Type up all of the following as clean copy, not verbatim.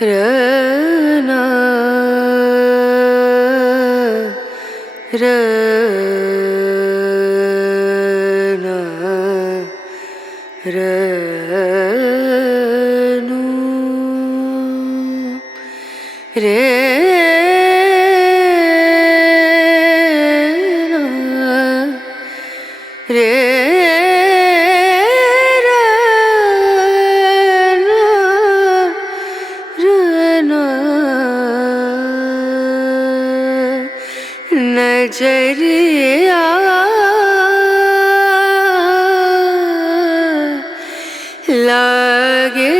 रना रना रनु रे रे नजरिया लागे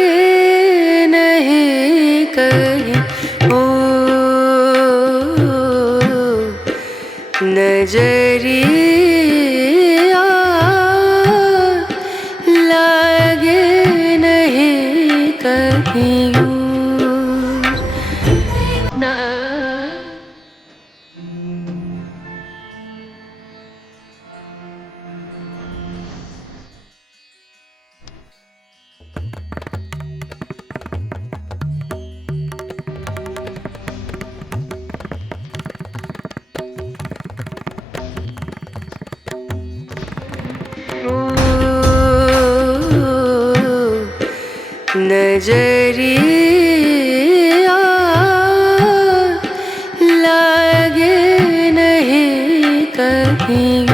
नहीं कहीं ओ नजरिया लागे नहीं कहीं ना नजरिया लागे नहीं कहीं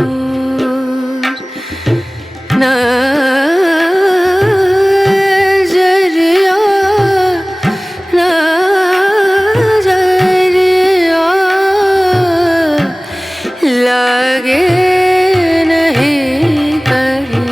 नजरिया नजरिया लागे नहीं कहीं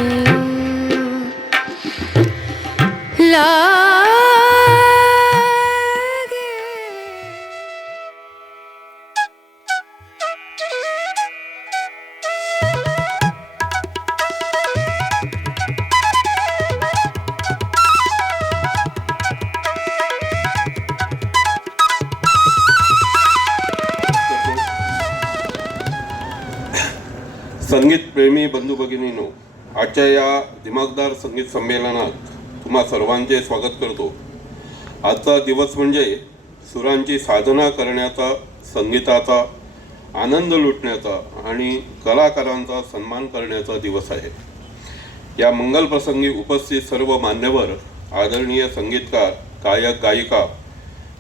संगीत प्रेमी बंधू भगिनींनो, आजच्या या दिमागदार संगीत संमेलनात तुम्हा सर्वांचे स्वागत करतो। आजचा दिवस म्हणजे सुरांची साधना करण्याचा, संगीताचा आनंद लुटण्याचा आणि कलाकारांचा सन्मान करण्याचा दिवस आहे। या मंगल प्रसंगी उपस्थित सर्व मान्यवर, आदरणीय संगीतकार, गायक गायिका,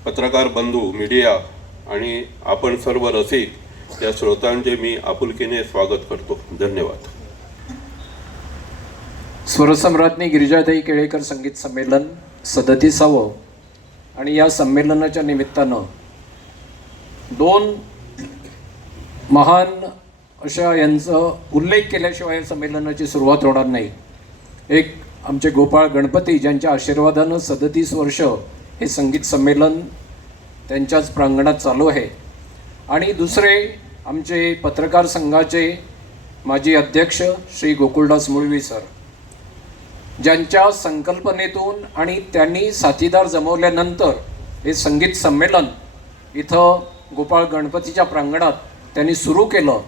पत्रकार बंधू, मीडिया आणि आपण सर्व रसिक या श्रोतांचे मी आपुलकीने स्वागत करतो। धन्यवाद। स्वरसम्राज्ञी गिरिजाताई केळेकर संगीत संमेलन 37व आणि या संमेलनाच्या निमित्तानं दोन महान अशा यांचा उल्लेख केल्याशिवाय या संमेलनाची सुरुवात होणार नाही। एक आमचे गोपाळ गणपती, ज्यांच्या आशीर्वादानं 37 वर्ष हे संगीत संमेलन त्यांच्याच प्रांगणात चालू आहे, आणि दुसरे आमचे पत्रकार संघाचे माजी अध्यक्ष श्री गोकुळदास मुळवी सर, ज्यांच्या संकल्पनेतून आणि त्यांनी साथीदार जमवल्यानंतर हे संगीत संमेलन इथं गोपाळ गणपतीच्या प्रांगणात त्यांनी सुरू केलं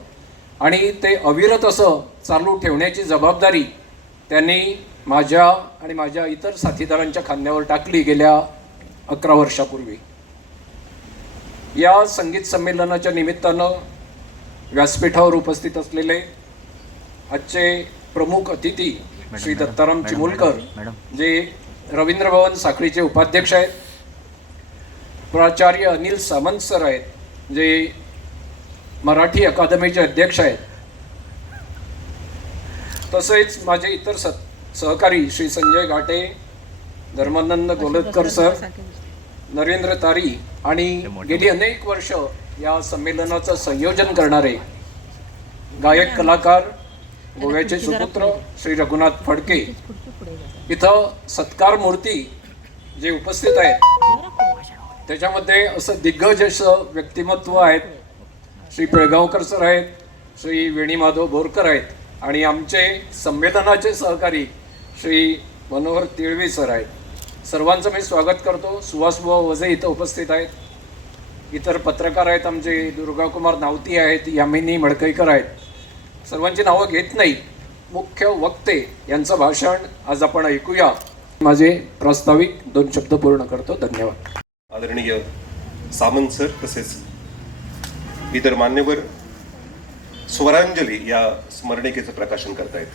आणि ते अविरत असं चालू ठेवण्याची जबाबदारी त्यांनी माझ्या आणि माझ्या इतर साथीदारांच्या खांद्यावर टाकली गेल्या 11 वर्षापूर्वी। या संगीत संमेलनाच्या निमित्तानं व्यासपीठावर उपस्थित असलेले आजचे प्रमुख अतिथी श्री दत्ताराम चिमुलकर, जे रवींद्र भवन साखळीचे उपाध्यक्ष आहेत, प्राचार्य अनिल सामंत सर आहेत, जे मराठी अकादमीचे अध्यक्ष आहेत, तसेच माझे इतर सहकारी श्री संजय घाटे, धर्मानंद गोलतकर सर, नरेंद्र तारी आणि गेली अनेक वर्ष या संमेलनाचं संयोजन करणारे गायक कलाकार गोव्याचे सुपुत्र श्री रघुनाथ फडके, इथं सत्कार मूर्ती जे उपस्थित आहेत त्याच्यामध्ये असं दिग्गज असं व्यक्तिमत्व आहेत, श्री पेळगावकर सर आहेत, श्री वेणीमाधव बोरकर आहेत, आणि आमचे संमेलनाचे सहकारी श्री मनोहर तिळवी सर आहेत। सर्वांचं मी स्वागत करतो। सुहासभाऊ वजे इथं उपस्थित आहेत, इतर पत्रकार आहेत, आमचे दुर्गाकुमार नावती आहेत, यामिनी मडकईकर आहेत, सर्वांची नावं घेत नाही, मुख्य वक्ते यांचं भाषण आज आपण ऐकूया। माझे प्रास्ताविक 2 शब्द पूर्ण करतो। धन्यवाद। आदरणीय सामंत सर तसेच इतर मान्यवर स्वरांजली या स्मरणिकेचं प्रकाशन करतायत.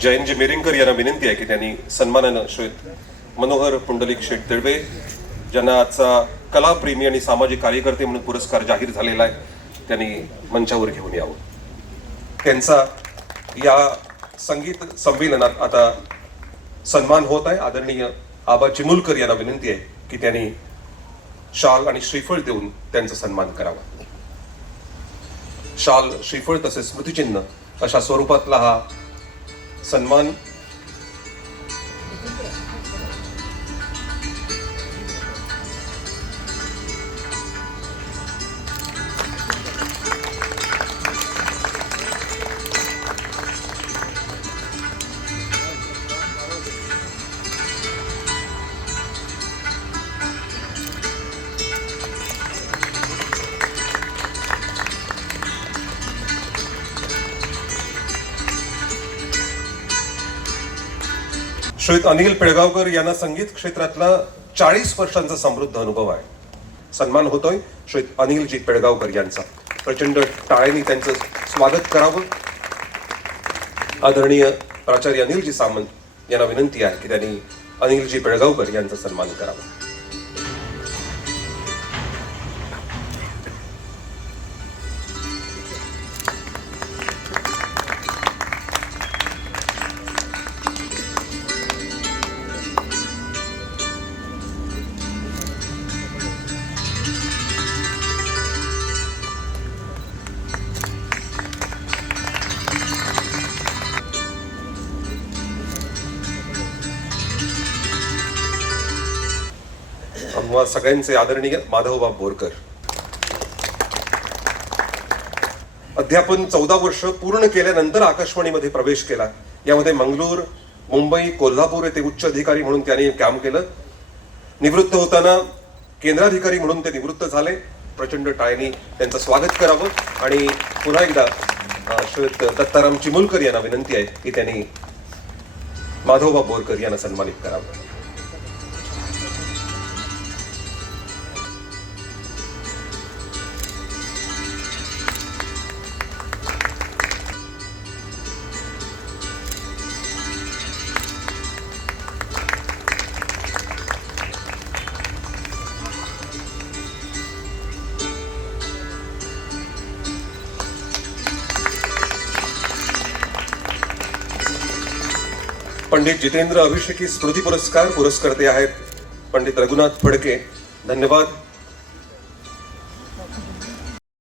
जयंतजी मेरिंगकर यांना विनंती आहे की त्यांनी सन्मानानं श्वेत मनोहर पुंडलिक शेठ तिळवे ज्यांना आजचा कलाप्रेमी आणि सामाजिक कार्यकर्ते म्हणून पुरस्कार जाहीर झालेला आहे त्यांनी मंचावर घेऊन यावं. त्यांचा या संगीत संमेलनात आता सन्मान होत आहे. आदरणीय आबा चिमुलकर यांना विनंती आहे की त्यांनी शाल आणि श्रीफळ देऊन त्यांचा सन्मान करावा. शाल, श्रीफळ तसेच स्मृतिचिन्ह अशा स्वरूपातला हा सन्मान श्वेत अनिल पेडगावकर यांना संगीत क्षेत्रातला 40 वर्षांचा समृद्ध अनुभव आहे. सन्मान होतोय श्वेत अनिलजी पेडगावकर यांचा. प्रचंड टाळ्यांनी त्यांचं स्वागत करावं. आदरणीय प्राचार्य अनिलजी सामंत यांना विनंती आहे की त्यांनी अनिलजी पेडगावकर यांचा सन्मान करावा. आम्हा सगळ्यांचे आदरणीय माधवबाब बोरकर. अध्यापन 14 वर्ष पूर्ण केल्यानंतर आकाशवाणीमध्ये प्रवेश केला. यामध्ये मंगळूर, मुंबई, कोल्हापूर येथे उच्च अधिकारी म्हणून त्यांनी काम केलं. निवृत्त होताना केंद्राधिकारी म्हणून ते निवृत्त झाले. प्रचंड टाळ्यांनी त्यांचं स्वागत करावं. आणि पुन्हा एकदा श्वेत दत्ताराम चिमुलकर यांना विनंती आहे की त्यांनी माधवबाब बोरकर यांना सन्मानित करावं. पंडित जितेंद्र अभिषेकी स्मृती पुरस्कार पुरस्कर्ते आहेत पंडित रघुनाथ फडके. धन्यवाद.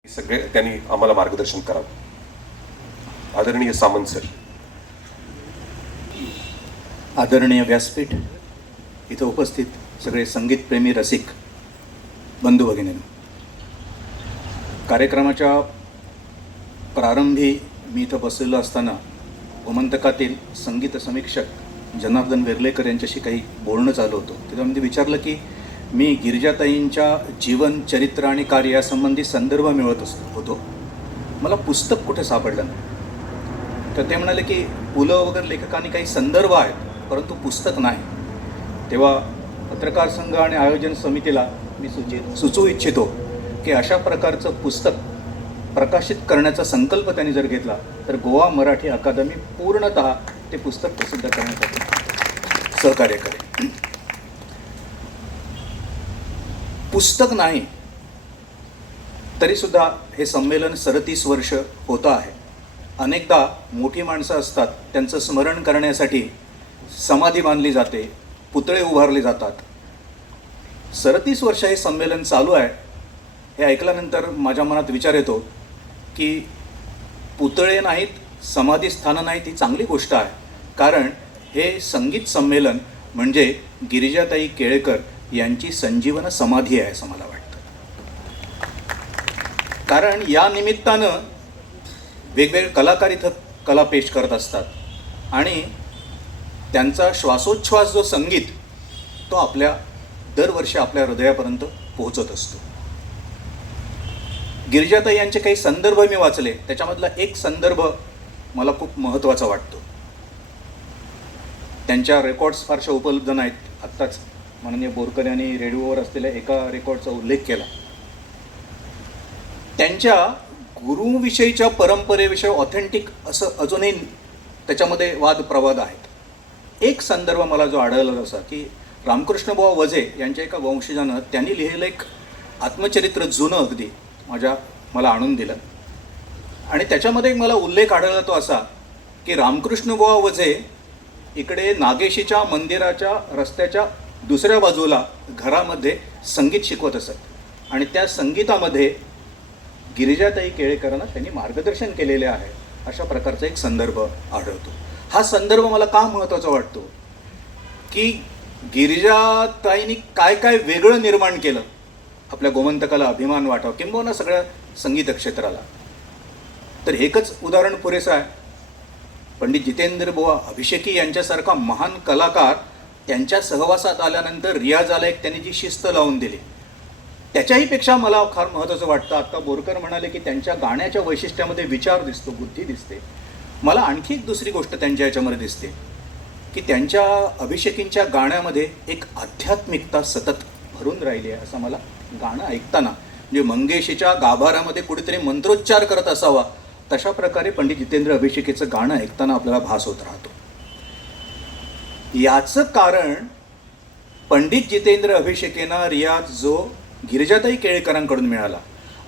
सगळे त्यांनी आम्हाला मार्गदर्शन करावं. आदरणीय सामंत सर. आदरणीय व्यासपीठ, इथं उपस्थित सगळे संगीतप्रेमी रसिक बंधू भगिनींनो, कार्यक्रमाच्या प्रारंभी मी इथं बसलेलो असताना गोमंतकातील संगीत समीक्षक जनार्दन वेर्लेकर यांच्याशी काही बोलणं चालू होतं. त्याच्यामध्ये विचारलं की मी गिरिजाताईंच्या जीवन, चरित्र आणि कार्य यासंबंधी संदर्भ मिळवत होतो, मला पुस्तक कुठे सापडलं नाही. तर ते म्हणाले की पु ल वगैरे लेखकांनी काही संदर्भ आहेत परंतु पुस्तक नाही. तेव्हा पत्रकार संघ आणि आयोजन समितीला मी सुचवू इच्छितो की अशा प्रकारचं पुस्तक प्रकाशित करण्याचा संकल्प त्यांनी जर घेतला तर गोवा मराठी अकादमी पूर्णतः ते पुस्तक प्रसिद्ध करण्यासाठी सहकार्य करेल. पुस्तक नाही तरीसुद्धा हे संमेलन 37 वर्ष होतं आहे. अनेकदा मोठी माणसं असतात, त्यांचं स्मरण करण्यासाठी समाधी बांधली जाते, पुतळे उभारले जातात. 37 वर्ष हे संमेलन चालू आहे हे ऐकल्यानंतर माझ्या मनात विचार येतो की पुतळे नाहीत, समाधीस्थानं नाहीत, ही चांगली गोष्ट आहे. कारण हे संगीत संमेलन म्हणजे गिरिजाताई केळकर यांची संजीवन समाधी आहे असं मला वाटतं. कारण या निमित्तानं वेगवेगळे कलाकार इथं कला पेश करत असतात आणि त्यांचा श्वासोच्छ्वास जो संगीत तो आपल्या दरवर्षी आपल्या हृदयापर्यंत पोहोचत असतो. गिरिजाताई यांचे काही संदर्भ मी वाचले, त्याच्यामधला एक संदर्भ मला खूप महत्त्वाचा वाटतो. त्यांच्या रेकॉर्ड्स फारशा उपलब्ध नाहीत. आत्ताच माननीय बोरकर यांनी रेडिओवर असलेल्या एका रेकॉर्डचा उल्लेख केला. त्यांच्या गुरुविषयीच्या परंपरेविषयी ऑथेंटिक असं अजूनही त्याच्यामध्ये वादप्रवाद आहेत. एक संदर्भ मला जो आढळला असा की रामकृष्णबुवा वझे यांच्या एका वंशजानं त्यांनी लिहिलेलं एक आत्मचरित्र जुनं अगदी मला आणून दिलं आणि त्याच्यामध्ये मला उल्लेख आढळला तो असा की रामकृष्णबुवा वझे इकडे नागेशीच्या मंदिराच्या रस्त्याच्या दुसऱ्या बाजूला घरामध्ये संगीत शिकवत असत आणि त्या संगीतामध्ये गिरिजाताई केळेकरांना त्यांनी मार्गदर्शन केलेले आहे, अशा प्रकारचा एक संदर्भ आढळतो. हा संदर्भ मला का महत्त्वाचा वाटतो की गिरिजाताईंनी काय काय वेगळं निर्माण केलं, आपल्या गोमंतकाला अभिमान वाटावा किंबहुना सगळ्या संगीत क्षेत्राला. तर एकच उदाहरण पुरेसं आहे. पंडित जितेंद्र बुवा अभिषेकी यांच्यासारखा महान कलाकार त्यांच्या सहवासात आल्यानंतर रियाजाला एक त्यांनी जी शिस्त लावून दिली, त्याच्याही पेक्षा मला फार महत्त्वाचं वाटतं. आत्ता बोरकर म्हणाले की त्यांच्या गाण्याच्या वैशिष्ट्यामध्ये विचार दिसतो, बुद्धी दिसते. मला आणखी एक दुसरी गोष्ट त्यांच्या याच्यामध्ये दिसते की त्यांच्या अभिषेकींच्या गाण्यामध्ये एक आध्यात्मिकता सतत भरून राहिली आहे. असं मला गाणं ऐकताना म्हणजे मंगेशीच्या गाभाऱ्यामध्ये कुठेतरी मंत्रोच्चार करत असावा तशा प्रकारे पंडित जितेंद्र अभिषेकीचं गाणं ऐकताना आपल्याला भास होत राहतो. याचं कारण पंडित जितेंद्र अभिषेकेंना रियाज जो गिरिजाताई केळेकरांकडून मिळाला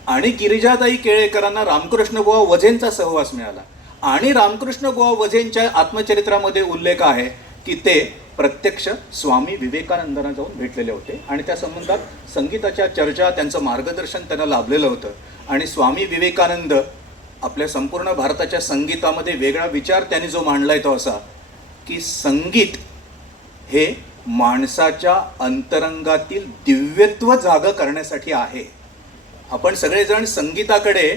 आणि गिरिजाताई केळेकरांना रामकृष्णबुवा वझेंचा सहवास मिळाला आणि रामकृष्णबुवा वझेंच्या आत्मचरित्रामध्ये उल्लेख आहे की ते प्रत्यक्ष स्वामी विवेकानंदांना जाऊन भेटलेले होते आणि त्या संबंधात संगीताच्या चर्चा, त्यांचं मार्गदर्शन त्यांना लाभलेलं होतं. आणि स्वामी विवेकानंद आपल्या संपूर्ण भारताच्या संगीतामध्ये वेगळा विचार त्यांनी जो मांडलाय तो असा की संगीत हे माणसाच्या अंतरंगातील दिव्यत्व जागं करण्यासाठी आहे. आपण सगळेजण संगीताकडे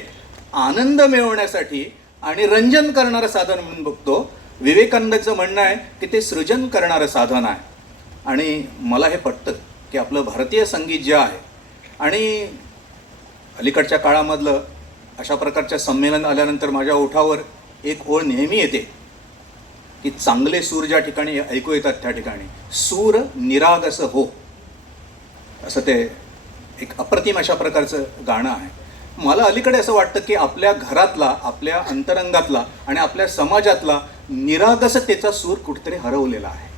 आनंद मिळवण्यासाठी आणि रंजन करणारं साधन म्हणून बघतो. विवेकानंदांचं म्हणणं आहे की ते सृजन करणारं साधन आहे. आणि मला हे पटतं की आपलं भारतीय संगीत जे आहे आणि अलीकडच्या काळामधलं अशा प्रकारच्या संमेलन आल्यानंतर माझ्या ओठावर एक ओळ नेहमी येते की चांगले सूर ज्या ठिकाणी ऐकू येतात त्या ठिकाणी सूर निरागस हो, असं ते एक अप्रतिम अशा प्रकारचं गाणं आहे. मला अलीकडे असं वाटतं की आपल्या घरातला, आपल्या अंतरंगातला आणि आपल्या समाजातला निरागसतेचा सूर कुठेतरी हरवलेला आहे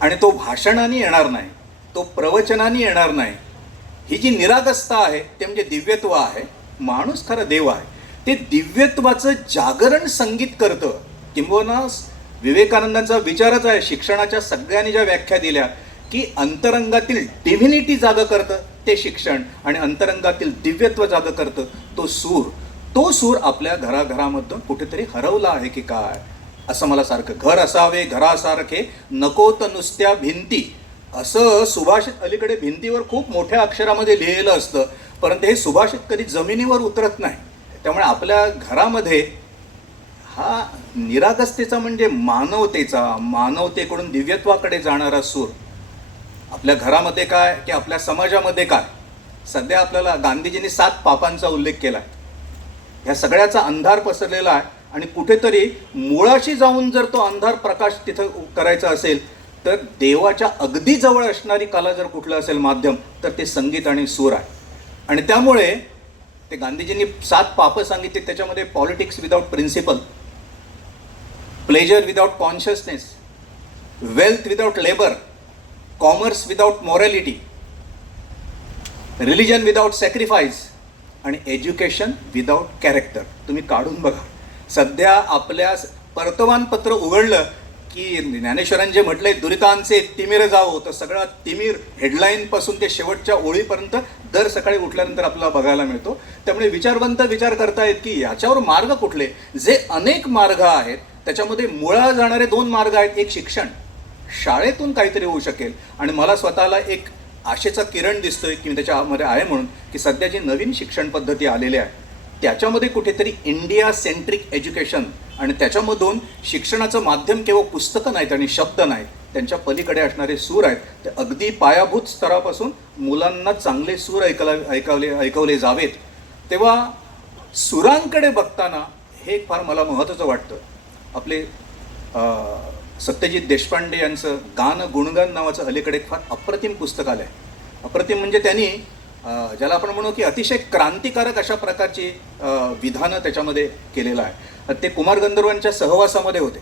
आणि तो भाषणाने येणार नाही, तो प्रवचनाने येणार नाही. ही जी निरागसता आहे ते म्हणजे दिव्यत्व आहे. माणूस खरा देव आहे. ते दिव्यत्वाचं जागरण संगीत करतं. किंबहुना विवेकानंदांचा विचारच आहे, शिक्षणाच्या सगळ्यांनी ज्या व्याख्या दिल्या की अंतरंगातील डिव्हिनिटी जागं करतं ते शिक्षण आणि अंतरंगातील दिव्यत्व जागं करतं तो सूर. तो सूर आपल्या घराघरामधून कुठेतरी हरवला आहे की काय, असं मला सारखं. घर असावे घरासारखे नकोत नुसत्या भिंती, असं सुभाषित अलीकडे भिंतीवर खूप मोठ्या अक्षरामध्ये लिहिलेलं असतं, परंतु हे सुभाषित कधी जमिनीवर उतरत नाही. त्यामुळे आपल्या घरामध्ये हा निरागसतेचा म्हणजे मानवतेकडून दिव्यत्वाकडे जाणारा सूर आपल्या घरामध्ये काय की आपल्या समाजामध्ये काय. सध्या आपल्याला गांधीजींनी 7 पापांचा उल्लेख केला आहे. ह्या सगळ्याचा अंधार पसरलेला आहे आणि कुठेतरी मुळाशी जाऊन जर तो अंधार प्रकाश तिथं करायचा असेल तर देवाच्या अगदी जवळ असणारी कला जर कुठलं असेल माध्यम तर ते संगीत आणि सूर आहे. आणि त्यामुळे ते गांधीजींनी 7 पापं सांगितली. त्याच्यामध्ये politics without principle, pleasure without conscience, wealth without labour, commerce without morality, religion without sacrifice आणि एज्युकेशन विदाउट कॅरेक्टर. तुम्ही काढून बघा. सध्या आपल्या वर्तमानपत्र उघडलं की ज्ञानेश्वरांनी जे म्हटलंय दुरितांचे तिमिर जावो, तर सगळा तिमिर हेडलाईनपासून ते शेवटच्या ओळीपर्यंत दर सकाळी उठल्यानंतर आपल्याला बघायला मिळतो. त्यामुळे विचारवंत विचार करतायत की याच्यावर मार्ग कुठले. जे अनेक मार्ग आहेत त्याच्यामध्ये मुळा जाणारे 2 मार्ग आहेत. एक शिक्षण, शाळेतून काहीतरी होऊ शकेल. आणि मला स्वतःला एक आशेचा किरण दिसतोय की त्याच्यामध्ये आहे म्हणून की सध्या जी नवीन शिक्षण पद्धती आलेल्या आहे त्याच्यामध्ये कुठेतरी इंडिया सेंट्रिक एज्युकेशन आणि त्याच्यामधून शिक्षणाचं माध्यम केवळ पुस्तकं नाहीत आणि शब्द नाहीत, त्यांच्या पलीकडे असणारे सूर आहेत. ते अगदी पायाभूत स्तरापासून मुलांना चांगले सूर ऐकवले जावेत तेव्हा सुरांकडे बघताना हे एक फार मला महत्त्वाचं वाटतं. आपले सत्यजित देशपांडे यांचं गान गुणगान नावाचं अलीकडे एक फार अप्रतिम पुस्तक आलं आहे. अप्रतिम म्हणजे त्यांनी ज्याला आपण म्हणू की अतिशय क्रांतिकारक अशा प्रकारची विधानं त्याच्यामध्ये केलेलं आहे. ते कुमार गंधर्वांच्या सहवासामध्ये होते.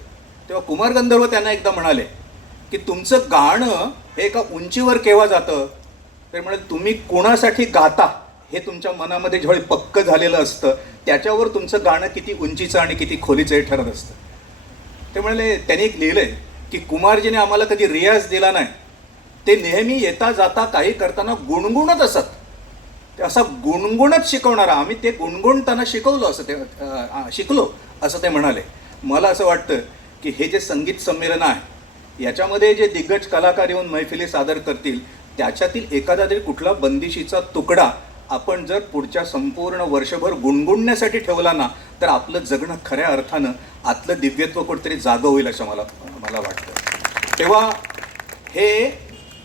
तेव्हा कुमार गंधर्व त्यांना एकदा म्हणाले की तुमचं गाणं हे एका उंचीवर केव्हा जातं, ते म्हणाले तुम्ही कोणासाठी गाता हे तुमच्या मनामध्ये ज्यावेळी पक्क झालेलं असतं त्याच्यावर तुमचं गाणं किती उंचीचं आणि किती खोलीचं हे ठरत असतं. ते म्हणाले, त्यांनी एक लिहिलं आहे की कुमारजीने आम्हाला कधी रियाज दिला नाही, ते नेहमी येता जाता काही करताना गुणगुणत असत. ते असा गुणगुणत शिकवणारा, आम्ही ते गुणगुणताना शिकवलं असं ते शिकलो असं ते म्हणाले. मला असं वाटतं की हे जे संगीत संमेलन आहे याच्यामध्ये जे दिग्गज कलाकार येऊन मैफिली सादर करतील त्याच्यातील एखादा तरी कुठला बंदिशीचा तुकडा आपण जर पुढच्या संपूर्ण वर्षभर गुणगुणण्यासाठी ठेवला ना तर आपलं जगणं खऱ्या अर्थानं आतलं दिव्यत्व कुठेतरी जागं होईल असं मला वाटतं. तेव्हा हे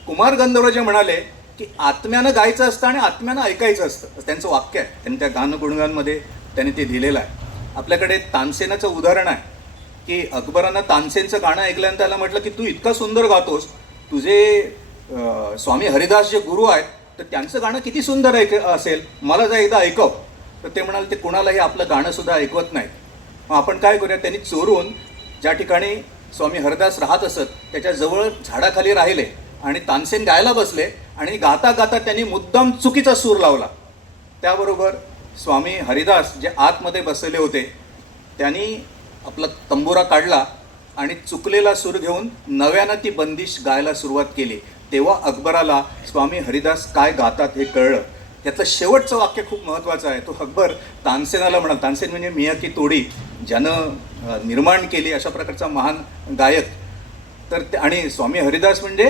कुमार गंधर्व जे म्हणाले की आत्म्यानं गायचं असतं आणि आत्म्यानं ऐकायचं असतं, त्यांचं वाक्य आहे. त्यांनी त्या गान गुणगानमध्ये त्यांनी ते दिलेलं आहे. आपल्याकडे तानसेनाचं उदाहरण आहे की अकबरानं तानसेनचं गाणं ऐकल्यानंतर त्याला म्हटलं की तू इतका सुंदर गातोस, तुझे स्वामी हरिदास जे गुरु आहेत तर त्यांचं गाणं किती सुंदर असेल, मला जर एकदा ऐकव. तर ते म्हणाले ते कुणालाही आपलं गाणंसुद्धा ऐकवत नाहीत. मग आपण काय करूया, त्यांनी चोरून ज्या ठिकाणी स्वामी हरिदास राहत असत त्याच्याजवळ झाडाखाली राहिले आणि तानसेन गायला बसले आणि गाता गाता त्यांनी मुद्दाम चुकीचा सूर लावला. त्याबरोबर स्वामी हरिदास जे आतमध्ये बसलेले होते त्यांनी आपला तंबुरा काढला आणि चुकलेला सूर घेऊन नव्यानं ती बंदिश गायला सुरुवात केली. तेव्हा अकबराला स्वामी हरिदास काय गातात हे कळलं. यातलं शेवटचं वाक्य खूप महत्त्वाचं आहे. तो अकबर तानसेनाला म्हणाला, तानसेन म्हणजे मियाकी तोडी ज्यानं निर्माण केली अशा प्रकारचा महान गायक. तर ते आणि स्वामी हरिदास म्हणजे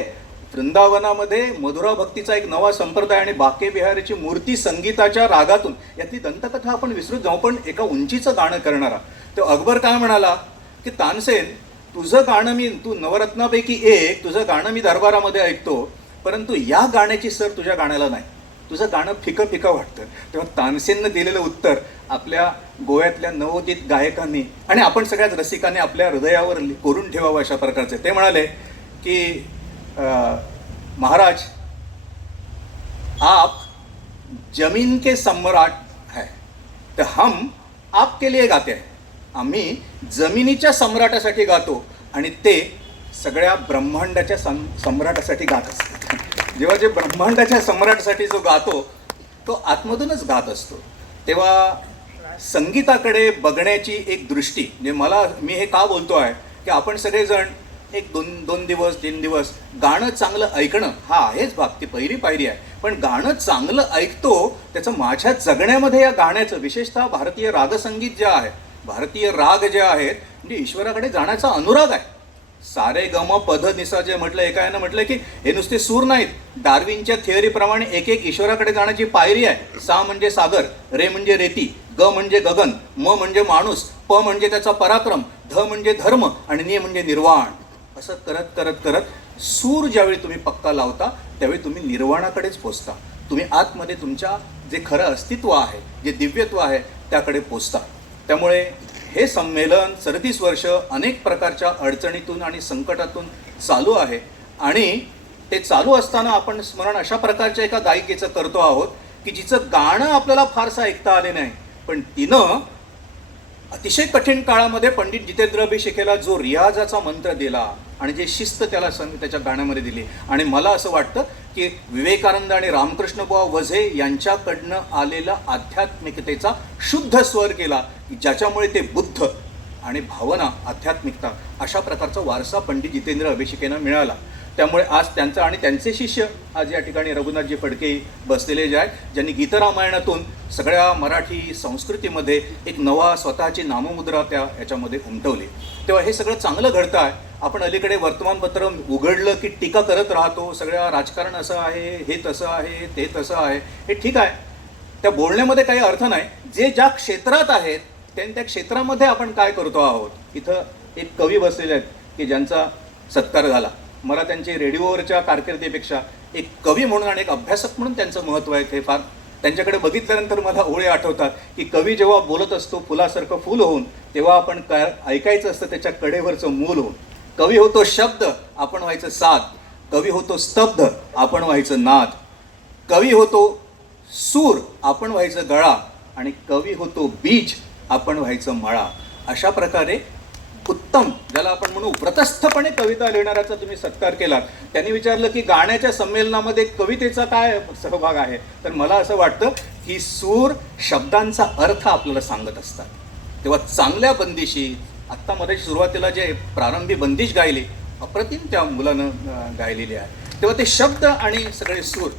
वृंदावनामध्ये मधुरा भक्तीचा एक नवा संप्रदाय आणि बाके बिहारीची मूर्ती संगीताच्या रागातून यातली दंतकथा आपण विसरून जाऊ पण एका उंचीचं गाणं करणारा. तो अकबर काय म्हणाला की तानसेन तुझं गाणं तू नवरत्नापैकी एक तुझं गाणं मी दरबारामध्ये ऐकतो, परंतु या गाण्याची सर तुझ्या गाण्याला नाही, तुझं गाणं फिकं फिकं वाटतं. तेव्हा तानसेननं दिलेलं उत्तर आपल्या गोव्यातल्या नवोदित गायकांनी आणि आपण सगळ्याच रसिकांनी आपल्या हृदयावर कोरून ठेवावं अशा प्रकारचे. ते म्हणाले की महाराज आप जमीन के सम्राट है तर हम आपके लिए गाते हैं. आम्ही जमिनीच्या सम्राटासाठी गातो आणि ते सगळ्या ब्रह्मांडाच्या सम्राटासाठी गात असतात. जेव्हा जे ब्रह्मांडाच्या सम्राटासाठी जो गातो तो आतमधूनच गात असतो. तेव्हा संगीताकडे बघण्याची एक दृष्टी म्हणजे मी हे का बोलतो आहे की आपण सगळेजण एक दोन दिवस 3 दिवस गाणं चांगलं ऐकणं हा आहेच भाग, ती पहिली पायरी आहे. पण गाणं चांगलं ऐकतो त्याचं माझ्या जगण्यामध्ये या गाण्याचं विशेषतः भारतीय रागसंगीत जे आहे, भारतीय राग जे आहेत म्हणजे ईश्वराकडे जाण्याचा अनुराग आहे. सारे गम पध निसा जे म्हटलं एका यानं म्हटलं की हे नुसते सूर नाहीत, डार्विनच्या थिअरीप्रमाणे एक ईश्वराकडे जाण्याची पायरी आहे. सा म्हणजे सागर, रे म्हणजे रेती, ग म्हणजे गगन, म म्हणजे माणूस, प म्हणजे त्याचा पराक्रम, ध म्हणजे धर्म आणि नि म्हणजे निर्वाण. असं करत करत करत सूर ज्यावेळी तुम्ही पक्का लावता त्यावेळी तुम्ही निर्वाणाकडेच पोचता. तुम्ही आतमध्ये तुमच्या जे खरं अस्तित्व आहे, जे दिव्यत्व आहे त्याकडे पोचता. त्यामुळे हे संमेलन 37 वर्ष अनेक प्रकारच्या अडचणीतून आणि संकटातून चालू आहे आणि ते चालू असताना आपण स्मरण अशा प्रकारच्या एका गायिकेचं करतो आहोत की जिचं गाणं आपल्याला फारसं ऐकता आले नाही, पण तिनं अतिशय कठीण काळामध्ये पंडित जितेंद्र अभिषेकेला जो रियाजाचा मंत्र दिला आणि जे शिस्त त्याला त्याच्या गाण्यामध्ये दिली. आणि मला असं वाटतं की विवेकानंद आणि रामकृष्ण बुवा वझे यांच्याकडनं आलेला आध्यात्मिकतेचा शुद्ध स्वर केला की ज्याच्यामुळे ते बुद्ध आणि भावना आध्यात्मिकता अशा प्रकारचा वारसा पंडित जितेंद्र अभिषेकेनं मिळाला. त्यामुळे आज त्यांचा आणि त्यांचे शिष्य आज या ठिकाणी रघुनाथजी फडके बसलेले जे आहेत, ज्यांनी गीतरामायणातून सगळ्या मराठी संस्कृतीमध्ये एक नवा स्वतःची नाममुद्रा याच्यामध्ये उमटवली. तेव्हा हे सगळं चांगलं घडतं आहे. आपण अलीकडे वर्तमानपत्र उघडलं की टीका करत राहतो, सगळ्या राजकारण असं आहे, हे तसं आहे, ते तसं आहे. हे ठीक आहे, त्या बोलण्यामध्ये काही अर्थ नाही. जे ज्या क्षेत्रात आहेत त्या क्षेत्रामध्ये आपण काय करतो आहोत. इथं एक कवी बसलेले आहेत की ज्यांचा सत्कार झाला. मला त्यांची रेडिओवरच्या कारकिर्दीपेक्षा एक कवी म्हणून आणि एक अभ्यासक म्हणून त्यांचं महत्त्व आहे हे फार त्यांच्याकडे बघितल्यानंतर मला ओळी आठवतात की कवी जेव्हा बोलत असतो फुलासारखं फूल होऊन, तेव्हा आपण काय ऐकायचं असतं त्याच्या कडेवरचं मूल होऊन. कवी होतो शब्द, आपण व्हायचं साद. कवी होतो स्तब्ध, आपण व्हायचं नाद. कवी होतो सूर, आपण व्हायचं गळा. आणि कवी होतो बीज, आपण व्हायचं मळा. अशा प्रकारे उत्तम, ज्याला आपण म्हणू व्रतस्थपणे कविता लिहिणाऱ्याचा तुम्ही सत्कार केलात. त्यांनी विचारलं की गाण्याच्या संमेलनामध्ये कवितेचा काय सहभाग आहे, तर मला असं वाटतं की सूर शब्दांचा अर्थ आपल्याला सांगत असतात. तेव्हा चांगल्या बंदिशी, आत्ता मध्ये सुरुवातीला जे प्रारंभी बंदिश गायली, अप्रतिम त्या मुलानं गायलेली आहे. तेव्हा ते शब्द आणि सगळे सूर,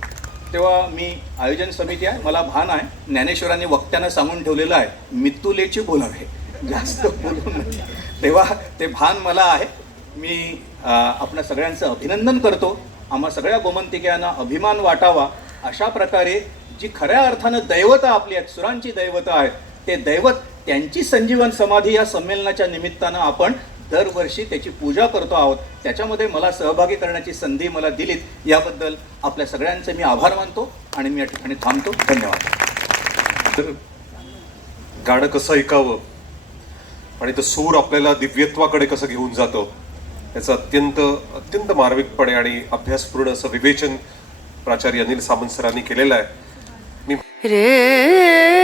तेव्हा मी आयोजन समिती आहे, मला भान आहे, ज्ञानेश्वरांनी वक्त्यानं सांगून ठेवलेलं आहे मितुलेची बोलावे, जास्त बोलू नये. तेव्हा ते भान मला आहे. मी आपल्या सगळ्यांचं अभिनंदन करतो. आम्हा सगळ्या गोमंतिकांना अभिमान वाटावा अशा प्रकारे जी खऱ्या अर्थानं दैवतं आपली आहेत, सुरांची दैवतं आहेत, ते दैवत त्यांची संजीवन समाधी या संमेलनाच्या निमित्तानं आपण दरवर्षी त्याची पूजा करतो आहोत. त्याच्यामध्ये मला सहभागी करण्याची संधी मला दिलीत, याबद्दल आपल्या सगळ्यांचे मी आभार मानतो आणि मी या ठिकाणी थांबतो. धन्यवाद. तर गाणं कसं ऐकावं आणि तो सूर आपल्याला दिव्यत्वाकडे कसं घेऊन जातं, याचं अत्यंत मार्मिकपणे आणि अभ्यासपूर्ण असं विवेचन प्राचार्य अनिल सामंत सरांनी केलेलं आहे. रे